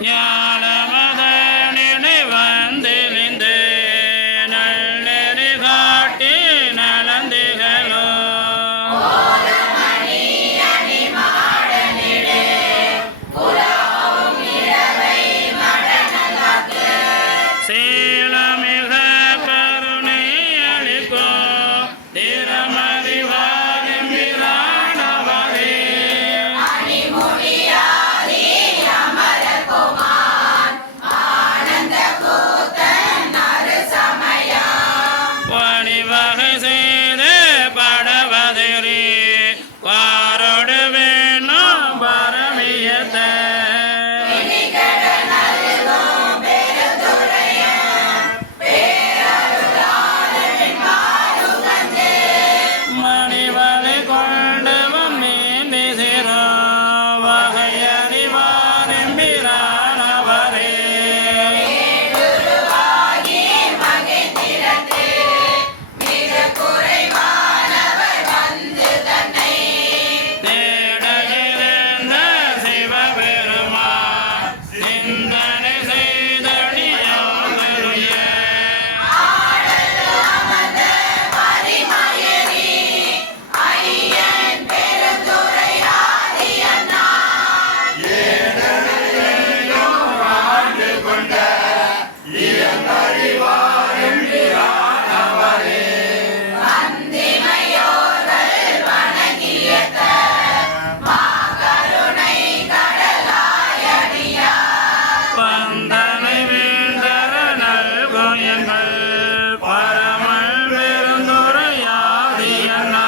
ஞானமத நினைவந்திலிந்து நல்லெறி காட்டி நலந்திகளோ சீலமிக கருணை அளிக்கோ திறமறிவாரிம்பிரானவரே வணிவகை செய்து படவதிரி வாரோடு வேணும் பரமியத்தை மணிவலை கொண்டு மீந்தி சிறோ வகையறிவாரிம்பிரானவரே தேடலிருந்த சிவபெருமான் சிந்தனை செய்தடியோதருய பந்தனை வீழ்ந்தர நல்கோயங்கள் பரமல் பெருந்துரையாதியன்னா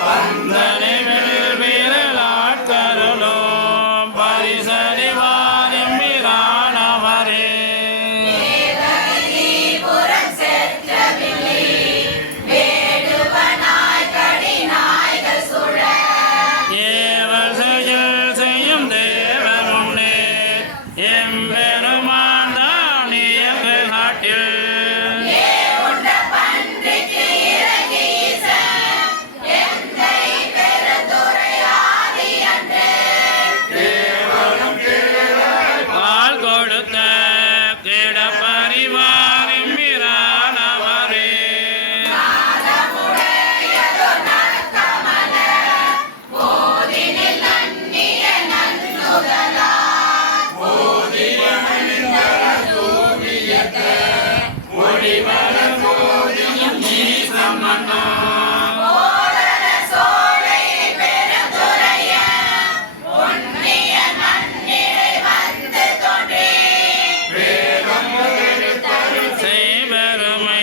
பந்தனை விரலாட்கருளோ பரிசறிவாரிம்பிரானவரே ஏவல் செய்யும் தேவருண்ணே எம்பெருமான் தான் இயங்கு காட்டில் பால் கொடுத்த கிடப்பரிவாரிம்பிரானவரே செய்பெருமை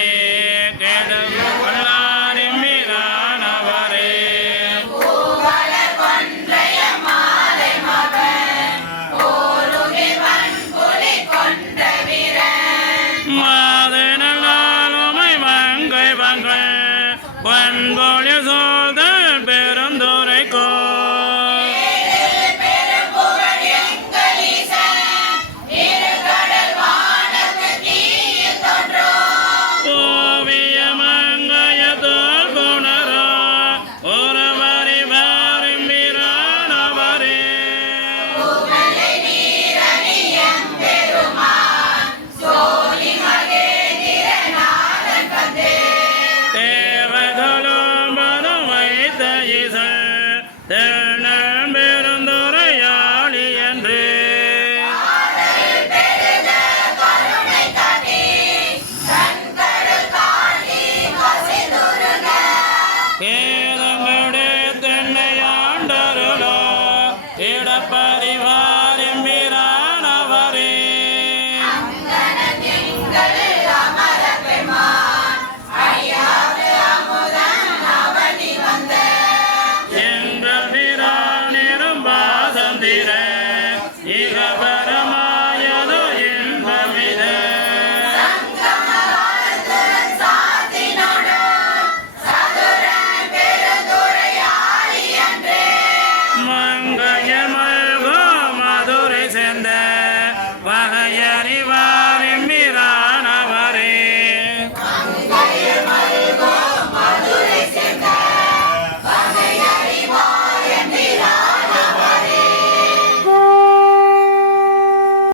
கெடுவல்லாரிம்பிரானவரே மாதனாலுமை மங்கை வங்கள் பண்பொழி சோதல் பெருந்துரைக்கோ ஓவிய மங்கையதோல் குணரோ ஒருவரி வாரிம்பிரானவரே தேவதலும் பரமைத்த இசல் தென்னல் பெருந்துரையாளி என்று கே